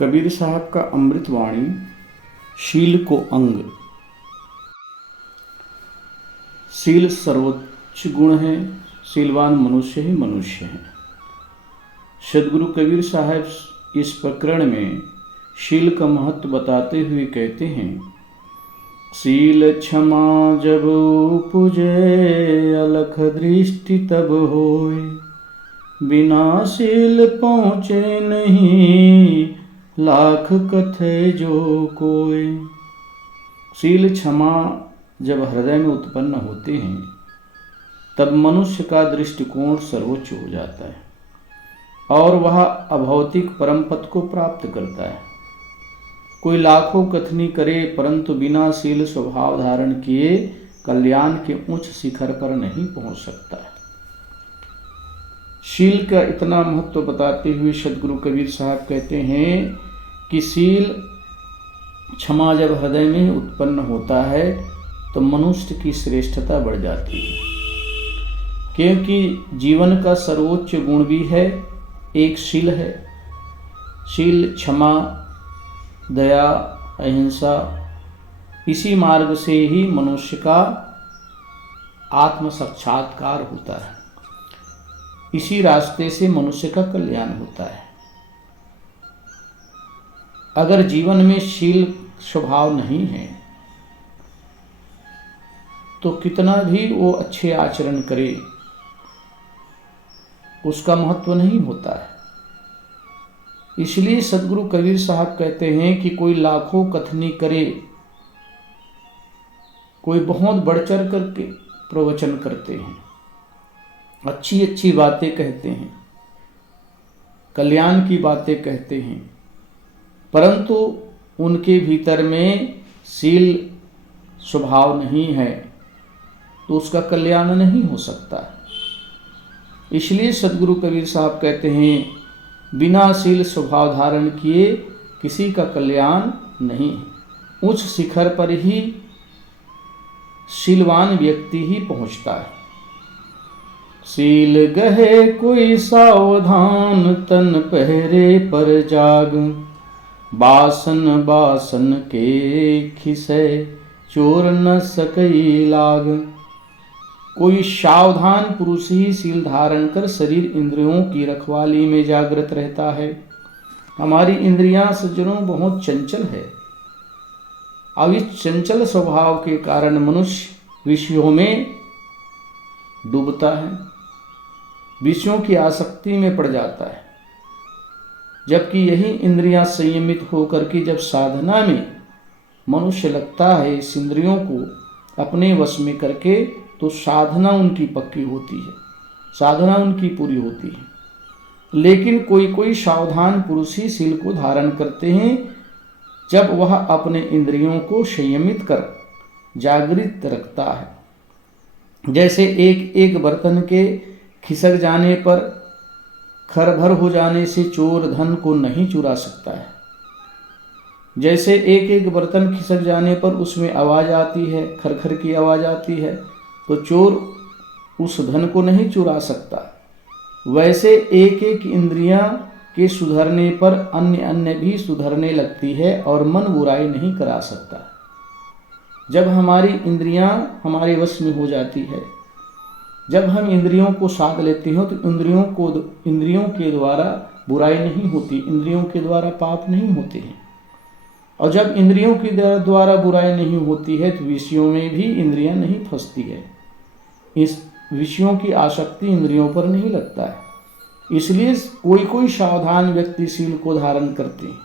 कबीर साहब का अमृतवाणी शील को अंग। शील सर्वोच्च गुण है, शीलवान मनुष्य ही मनुष्य है। सदगुरु कबीर साहब इस प्रकरण में शील का महत्व बताते हुए कहते हैं, शील क्षमा जब उपजे अलख दृष्टि तब होए, बिना शील पहुँचे नहीं लाख कथे जो कोय। शील क्षमा जब हृदय में उत्पन्न होते हैं तब मनुष्य का दृष्टिकोण सर्वोच्च हो जाता है और वह अभौतिक परम पद को प्राप्त करता है। कोई लाखों कथनी करे परंतु बिना शील स्वभाव धारण किए कल्याण के उच्च शिखर पर नहीं पहुंच सकता है। शील का इतना महत्व बताते हुए सदगुरु कबीर साहब कहते हैं कि शील क्षमा जब हृदय में उत्पन्न होता है तो मनुष्य की श्रेष्ठता बढ़ जाती है, क्योंकि जीवन का सर्वोच्च गुण भी है एक शील है। शील क्षमा दया अहिंसा, इसी मार्ग से ही मनुष्य का आत्म साक्षात्कार होता है, इसी रास्ते से मनुष्य का कल्याण होता है। अगर जीवन में शील स्वभाव नहीं है तो कितना भी वो अच्छे आचरण करे उसका महत्व नहीं होता है। इसलिए सदगुरु कबीर साहब कहते हैं कि कोई लाखों कथनी करे, कोई बहुत बढ़ चढ़ करके प्रवचन करते हैं, अच्छी अच्छी बातें कहते हैं, कल्याण की बातें कहते हैं, परंतु उनके भीतर में शील स्वभाव नहीं है तो उसका कल्याण नहीं हो सकता। इसलिए सदगुरु कबीर साहब कहते हैं, बिना शील स्वभाव धारण किए किसी का कल्याण नहीं। उच्च शिखर पर ही शीलवान व्यक्ति ही पहुंचता है। शील गहे कोई सावधान तन पहरे पर जाग, बासन बासन के खिसे चोर न सकई लाग। कोई सावधान पुरुष ही शील धारण कर शरीर इंद्रियों की रखवाली में जागृत रहता है। हमारी इंद्रियां सज्जनों बहुत चंचल है। अब इस चंचल स्वभाव के कारण मनुष्य विषयों में डूबता है, विषयों की आसक्ति में पड़ जाता है। जबकि यही इंद्रियां संयमित होकर के जब साधना में मनुष्य लगता है इस इंद्रियों को अपने वश में करके, तो साधना उनकी पक्की होती है, साधना उनकी पूरी होती है। लेकिन कोई कोई सावधान पुरुष ही शील को धारण करते हैं जब वह अपने इंद्रियों को संयमित कर जागृत रखता है। जैसे एक एक बर्तन के खिसक जाने पर, खर भर हो जाने से चोर धन को नहीं चुरा सकता है। जैसे एक एक बर्तन खिसक जाने पर उसमें आवाज़ आती है, खरखर की आवाज़ आती है, तो चोर उस धन को नहीं चुरा सकता। वैसे एक एक इंद्रियां के सुधरने पर अन्य अन्य भी सुधरने लगती है और मन बुराई नहीं करा सकता। जब हमारी इंद्रियां हमारे वश में हो जाती है, जब हम इंद्रियों को साध लेते हैं, तो इंद्रियों के द्वारा बुराई नहीं होती, इंद्रियों के द्वारा पाप नहीं होते हैं। और जब इंद्रियों के द्वारा बुराई नहीं होती है तो विषयों में भी इंद्रियां नहीं फंसती है। इस विषयों की आसक्ति इंद्रियों पर नहीं लगता है। इसलिए कोई कोई सावधान व्यक्ति शील को धारण करते हैं।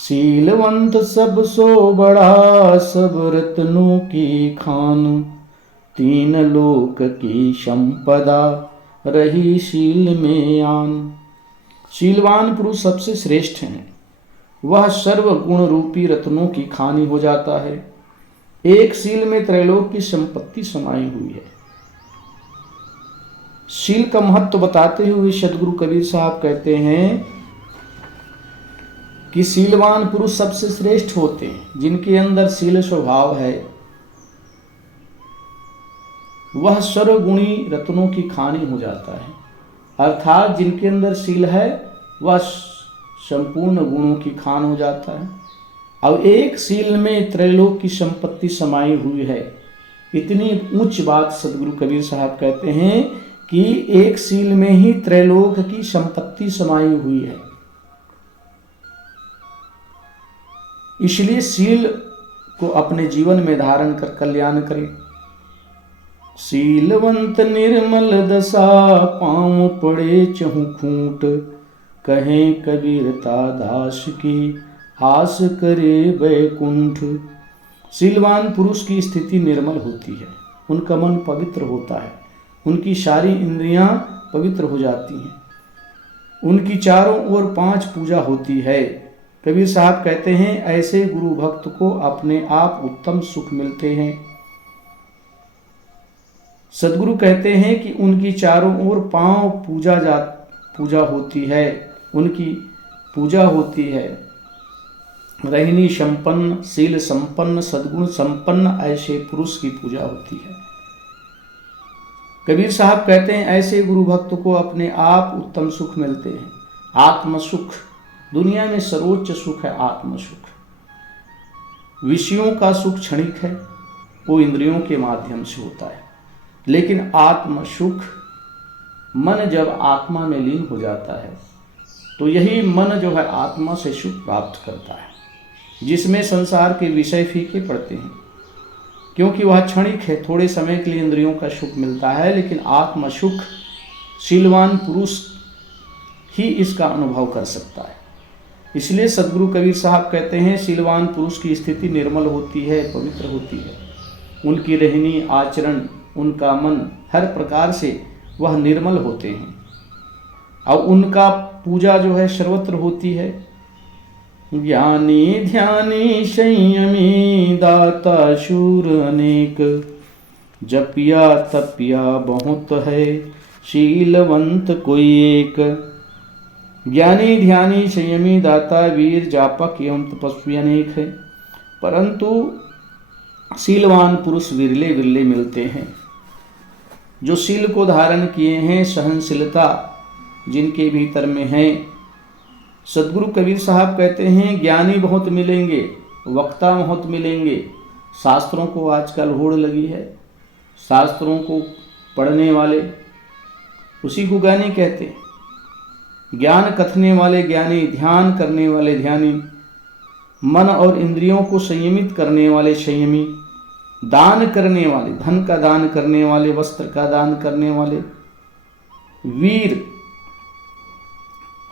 शीलवंत सब सो बड़ा सब रत्नों की खान, तीन लोक की संपदा रही शील में आन। शीलवान पुरुष सबसे श्रेष्ठ हैं, वह सर्व गुण रूपी रत्नों की खानी हो जाता है। एक शील में त्रैलोक की संपत्ति समाई हुई है। शील का महत्व बताते हुए सदगुरु कबीर साहब कहते हैं कि शीलवान पुरुष सबसे श्रेष्ठ होते हैं जिनके अंदर शील स्वभाव है। वह सर्वगुणी रत्नों की खानी हो जाता है, अर्थात जिनके अंदर शील है वह संपूर्ण गुणों की खान हो जाता है। अब एक सील में त्रैलोक की संपत्ति समाई हुई है। इतनी उच्च बात सदगुरु कबीर साहब कहते हैं कि एक सील में ही त्रैलोक की संपत्ति समाई हुई है। इसलिए सील को अपने जीवन में धारण कर कल्याण करें। सीलवंत निर्मल दशा पांव पड़े चहु खूंट, कहें कबीरता दास की आस करे वैकुंठ। सीलवान पुरुष की स्थिति निर्मल होती है, उनका मन पवित्र होता है, उनकी सारी इंद्रियां पवित्र हो जाती हैं, उनकी चारों ओर 5 पूजा होती है। कबीर साहब कहते हैं ऐसे गुरु भक्त को अपने आप उत्तम सुख मिलते हैं। सदगुरु कहते हैं कि उनकी चारों ओर पांव पूजा होती है, उनकी पूजा होती है। रहनी संपन्न, शील संपन्न, सद्गुण संपन्न ऐसे पुरुष की पूजा होती है। कबीर साहब कहते हैं ऐसे गुरु भक्त को अपने आप उत्तम सुख मिलते हैं। आत्म सुख, दुनिया में सर्वोच्च सुख है आत्म सुख। विषयों का सुख क्षणिक है, वो इंद्रियों के माध्यम से होता है, लेकिन आत्म सुख, मन जब आत्मा में लीन हो जाता है तो यही मन जो है आत्मा से सुख प्राप्त करता है, जिसमें संसार के विषय फीके पड़ते हैं, क्योंकि वह क्षणिक है, थोड़े समय के लिए इंद्रियों का सुख मिलता है, लेकिन आत्म सुख शीलवान पुरुष ही इसका अनुभव कर सकता है। इसलिए सदगुरु कबीर साहब कहते हैं शीलवान पुरुष की स्थिति निर्मल होती है, पवित्र होती है। उनकी रहनी, आचरण, उनका मन, हर प्रकार से वह निर्मल होते हैं और उनका पूजा जो है सर्वत्र होती है। ज्ञानी ध्यानी संयमी दाता शूर अनेक, जपिया तपिया बहुत है शीलवंत कोई एक। ज्ञानी ध्यानी संयमी दाता वीर जापक एवं तपस्वी अनेक है, परंतु शीलवान पुरुष विरले विरले मिलते हैं। जो शील को धारण किए हैं, सहनशीलता जिनके भीतर में है। सदगुरु कबीर साहब कहते हैं ज्ञानी बहुत मिलेंगे, वक्ता बहुत मिलेंगे। शास्त्रों को आजकल होड़ लगी है, शास्त्रों को पढ़ने वाले उसी को ज्ञानी कहते हैं। ज्ञान कथने वाले ज्ञानी, ध्यान करने वाले ध्यानी, मन और इंद्रियों को संयमित करने वाले संयमी, दान करने वाले, धन का दान करने वाले, वस्त्र का दान करने वाले, वीर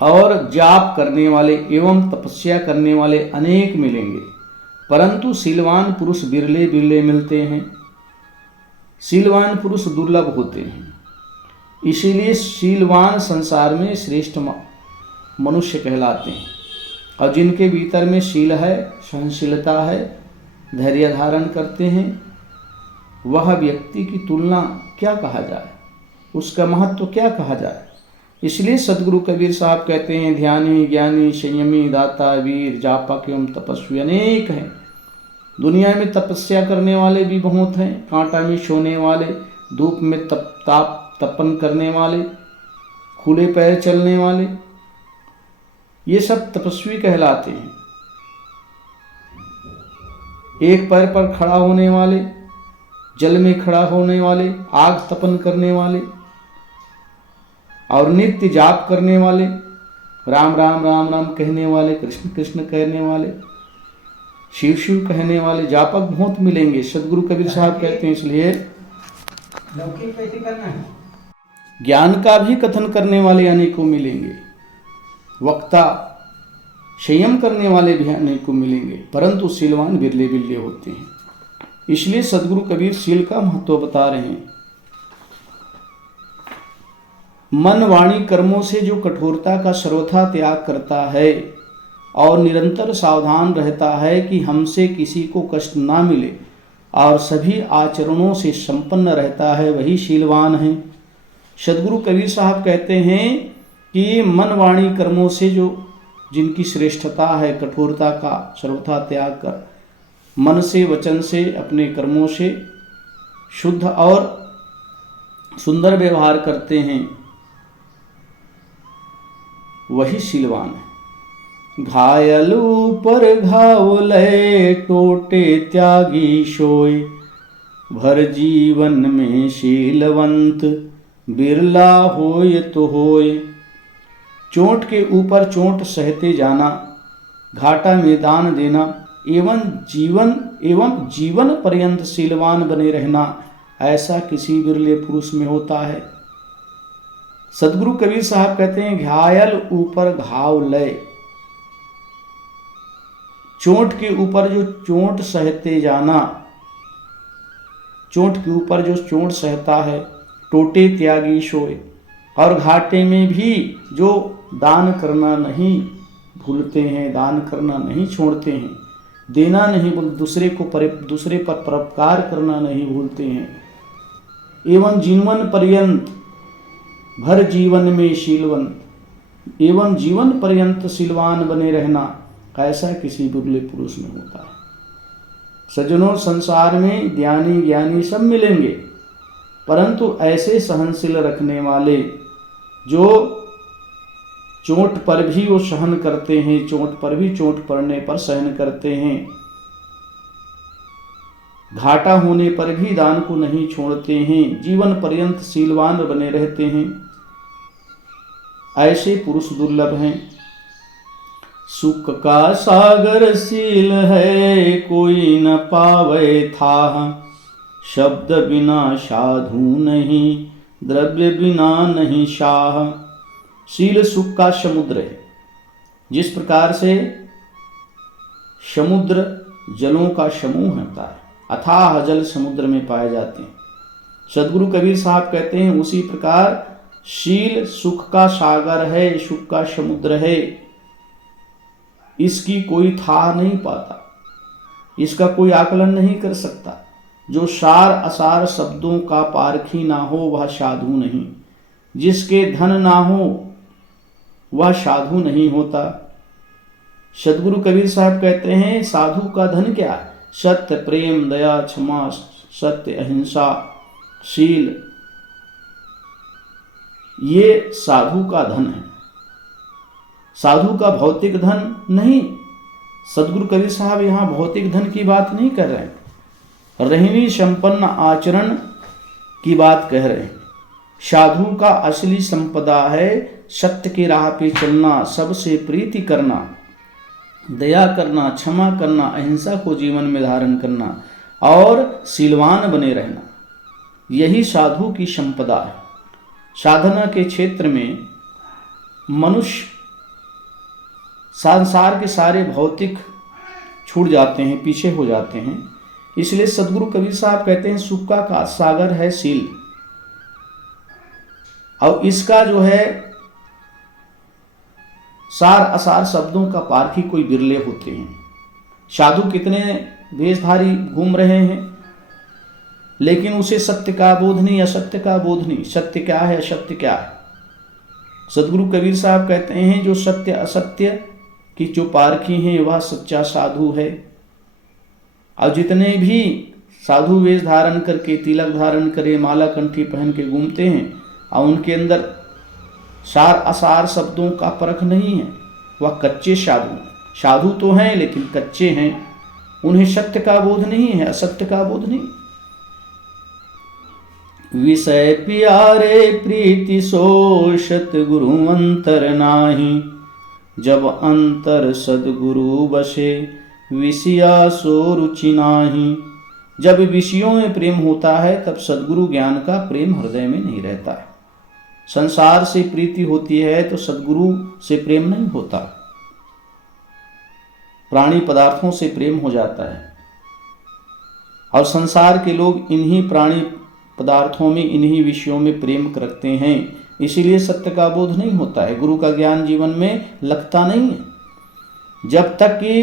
और जाप करने वाले एवं तपस्या करने वाले अनेक मिलेंगे, परंतु शीलवान पुरुष बिरले बिरले मिलते हैं। शीलवान पुरुष दुर्लभ होते हैं। इसीलिए शीलवान संसार में श्रेष्ठ मनुष्य कहलाते हैं। और जिनके भीतर में शील है, सहनशीलता है, धैर्य धारण करते हैं, वह व्यक्ति की तुलना क्या कहा जाए, उसका महत्व क्या कहा जाए। इसलिए सदगुरु कबीर साहब कहते हैं ध्यानी ज्ञानी संयमी दाता वीर जापक एवं तपस्वी अनेक हैं। दुनिया में तपस्या करने वाले भी बहुत हैं, कांटा में सोने वाले, धूप में तपन करने वाले, खुले पैर चलने वाले, ये सब तपस्वी कहलाते हैं। एक पैर पर खड़ा होने वाले, जल में खड़ा होने वाले, आग तपन करने वाले और नित्य जाप करने वाले, राम राम राम राम कहने वाले, कृष्ण कृष्ण कहने वाले, शिव शिव कहने वाले जापक बहुत मिलेंगे। सदगुरु कबीर साहब कहते हैं इसलिए लौकिक कैसे करना है, ज्ञान का भी कथन करने वाले अनेकों मिलेंगे, वक्ता संयम करने वाले भी अनेकों मिलेंगे, परंतु शीलवान बिरले बिरले होते हैं। इसलिए सदगुरु कबीर शील का महत्व बता रहे हैं। मन वाणी कर्मों से जो कठोरता का सर्वथा त्याग करता है और निरंतर सावधान रहता है कि हमसे किसी को कष्ट ना मिले और सभी आचरणों से संपन्न रहता है, वही शीलवान है। सदगुरु कबीर साहब कहते हैं कि मन वाणी कर्मों से जो जिनकी श्रेष्ठता है, कठोरता का सर्वथा त्याग कर मन से, वचन से, अपने कर्मों से शुद्ध और सुंदर व्यवहार करते हैं, वही शीलवान है। घायल ऊपर घाव लय, टोटे त्यागी सोय। भर जीवन में शीलवंत, बिरला होय तो होय। चोट के ऊपर चोट सहते जाना, घाटा में दान देना एवं जीवन पर्यंत शीलवान बने रहना, ऐसा किसी बिरले पुरुष में होता है। सदगुरु कबीर साहब कहते हैं, घायल ऊपर घाव लय। चोट के ऊपर जो चोट सहते जाना, चोट के ऊपर जो चोट सहता है, टोटे त्यागी सोए। और घाटे में भी जो दान करना नहीं भूलते हैं, दान करना नहीं छोड़ते हैं, देना नहीं भूल, दूसरे पर परोपकार करना नहीं भूलते हैं, एवं जीवन पर्यंत भर जीवन में शीलवंत, एवं जीवन पर्यंत शीलवान बने रहना, ऐसा किसी बिरले पुरुष में होता है। सज्जनों, संसार में ज्ञानी ज्ञानी सब मिलेंगे, परंतु ऐसे सहनशील रखने वाले जो चोट पर भी वो सहन करते हैं, चोट पर भी चोट पड़ने पर सहन करते हैं, घाटा होने पर भी दान को नहीं छोड़ते हैं, जीवन पर्यंत शीलवान बने रहते हैं, ऐसे पुरुष दुर्लभ हैं। सुख का सागर शील है, कोई न पावे था। शब्द बिना साधु नहीं, द्रव्य बिना नहीं शाह। शील सुख का समुद्र है। जिस प्रकार से समुद्र जलों का समूह होता है, अथाह जल समुद्र में पाए जाते हैं, सदगुरु कबीर साहब कहते हैं उसी प्रकार शील सुख का सागर है, सुख का समुद्र है। इसकी कोई था नहीं पाता, इसका कोई आकलन नहीं कर सकता। जो सार असार शब्दों का पारखी ना हो वह साधु नहीं, जिसके धन ना हो वह साधु नहीं होता। सदगुरु कबीर साहब कहते हैं साधु का धन क्या है? सत्य, प्रेम, दया, क्षमा, सत्य, अहिंसा, शील, ये साधु का धन है। साधु का भौतिक धन नहीं। सदगुरु कबीर साहब यहाँ भौतिक धन की बात नहीं कर रहे हैं, रहनी संपन्न आचरण की बात कह रहे हैं। साधु का असली संपदा है सत्य की राह पे चलना, सबसे प्रीति करना, दया करना, क्षमा करना, अहिंसा को जीवन में धारण करना और शीलवान बने रहना। यही साधु की संपदा है। साधना के क्षेत्र में मनुष्य संसार के सारे भौतिक छूट जाते हैं, पीछे हो जाते हैं। इसलिए सदगुरु कबीर साहब कहते हैं सुख का सागर है शील, और इसका जो है सार असार शब्दों का पारखी कोई बिरले होते हैं। साधु कितने वेशधारी घूम रहे हैं, लेकिन उसे सत्य का बोध नहीं, असत्य का बोध नहीं। सत्य क्या है, असत्य क्या है। सदगुरु कबीर साहब कहते हैं जो सत्य असत्य की जो पारखी हैं वह सच्चा साधु है। और जितने भी साधु वेश धारण करके, तिलक धारण करे, माला कंठी पहन के घूमते हैं और उनके अंदर सार असार शब्दों का परख नहीं है, वह कच्चे साधु। साधु तो हैं लेकिन कच्चे हैं, उन्हें सत्य का बोध नहीं है, असत्य का बोध नहीं। विषय प्यारे प्रीति सो सतगुरु अंतर नाही, जब अंतर सदगुरु बसे विषया सो रुचि नाही। जब विषयों में प्रेम होता है तब सदगुरु ज्ञान का प्रेम हृदय में नहीं रहता है। संसार से प्रीति होती है तो सदगुरु से प्रेम नहीं होता, प्राणी पदार्थों से प्रेम हो जाता है। और संसार के लोग इन्हीं प्राणी पदार्थों में, इन्हीं विषयों में प्रेम रखते हैं, इसीलिए सत्य का बोध नहीं होता है, गुरु का ज्ञान जीवन में लगता नहीं है। जब तक कि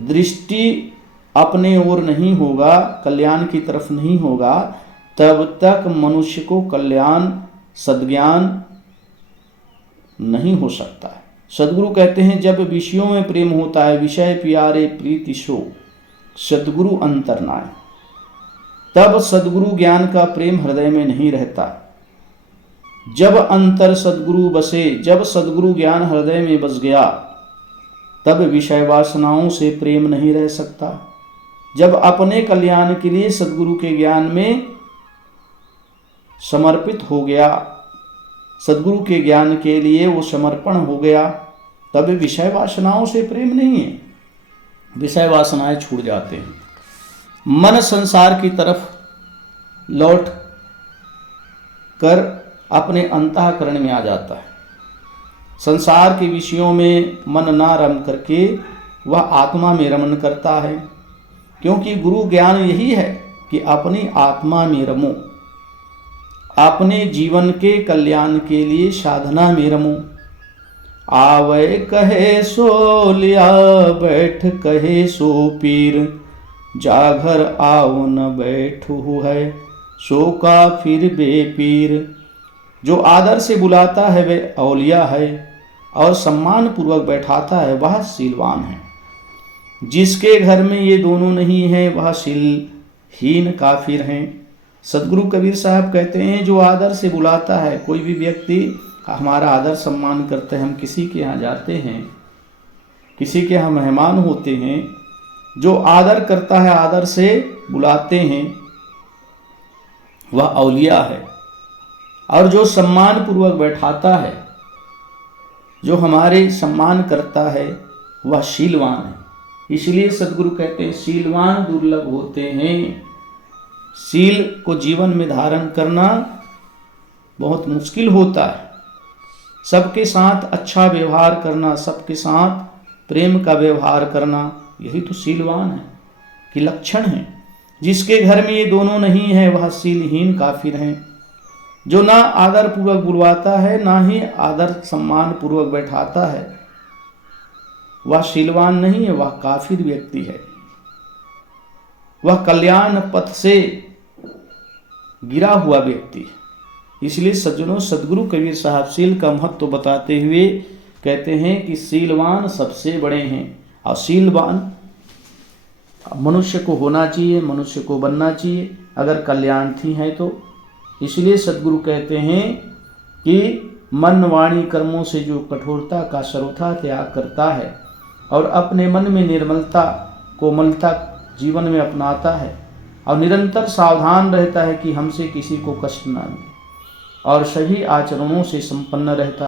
दृष्टि अपने ओर नहीं होगा, कल्याण की तरफ नहीं होगा, तब तक मनुष्य को कल्याण सद्ज्ञान नहीं हो सकता है। सदगुरु कहते हैं जब विषयों में प्रेम होता है, विषय प्यारे प्रीति सो सदगुरु अंतर नाय, तब सदगुरु ज्ञान का प्रेम हृदय में नहीं रहता। जब अंतर सदगुरु बसे, जब सदगुरु ज्ञान हृदय में बस गया, तब विषय वासनाओं से प्रेम नहीं रह सकता। जब अपने कल्याण के लिए सद्गुरु के ज्ञान में समर्पित हो गया, सद्गुरु के ज्ञान के लिए वो समर्पण हो गया, तब विषय वासनाओं से प्रेम नहीं है, विषय वासनाएं छूट जाते हैं। मन संसार की तरफ लौट कर अपने अंतःकरण में आ जाता है। संसार के विषयों में मन ना रम करके वह आत्मा में रमन करता है, क्योंकि गुरु ज्ञान यही है कि अपनी आत्मा में रमो, अपने जीवन के कल्याण के लिए साधना में रमो। आवे कहे सो लिया, बैठ कहे सो पीर, जाघर आओ न बैठू है, सो का फिर बेपीर। जो आदर से बुलाता है वह औलिया है, और सम्मान पूर्वक बैठाता है वह शीलवान है। जिसके घर में ये दोनों नहीं है वह शीलहीन काफिर हैं। सदगुरु कबीर साहब कहते हैं, जो आदर से बुलाता है, कोई भी व्यक्ति हमारा आदर सम्मान करते हैं, हम किसी के यहाँ जाते हैं, किसी के यहाँ मेहमान होते हैं, जो आदर करता है, आदर से बुलाते हैं, वह औलिया है। और जो सम्मान पूर्वक बैठाता है, जो हमारे सम्मान करता है, वह शीलवान है। इसलिए सदगुरु कहते हैं, शीलवान दुर्लभ होते हैं। शील को जीवन में धारण करना बहुत मुश्किल होता है। सबके साथ अच्छा व्यवहार करना, सबके साथ प्रेम का व्यवहार करना, यही तो शीलवान है कि लक्षण है। जिसके घर में ये दोनों नहीं है वह शीलहीन काफिर हैं। जो ना आदर पूर्वक बुलवाता है, ना ही आदर सम्मान पूर्वक बैठाता है, वह शीलवान नहीं है, वह काफिर व्यक्ति है। वह कल्याण पथ से गिरा हुआ व्यक्ति है। इसलिए सज्जनों, सदगुरु कबीर साहब शील का महत्व बताते हुए कहते हैं कि शीलवान सबसे बड़े हैं। और शीलवान मनुष्य को होना चाहिए, मनुष्य को बनना चाहिए, अगर कल्याणार्थी है तो। इसलिए सदगुरु कहते हैं कि मन वाणी कर्मों से जो कठोरता का सर्वथा त्याग करता है और अपने मन में निर्मलता कोमलता जीवन में अपनाता है और निरंतर सावधान रहता है कि हमसे किसी को कष्ट ना मिले और सभी आचरणों से संपन्न रहता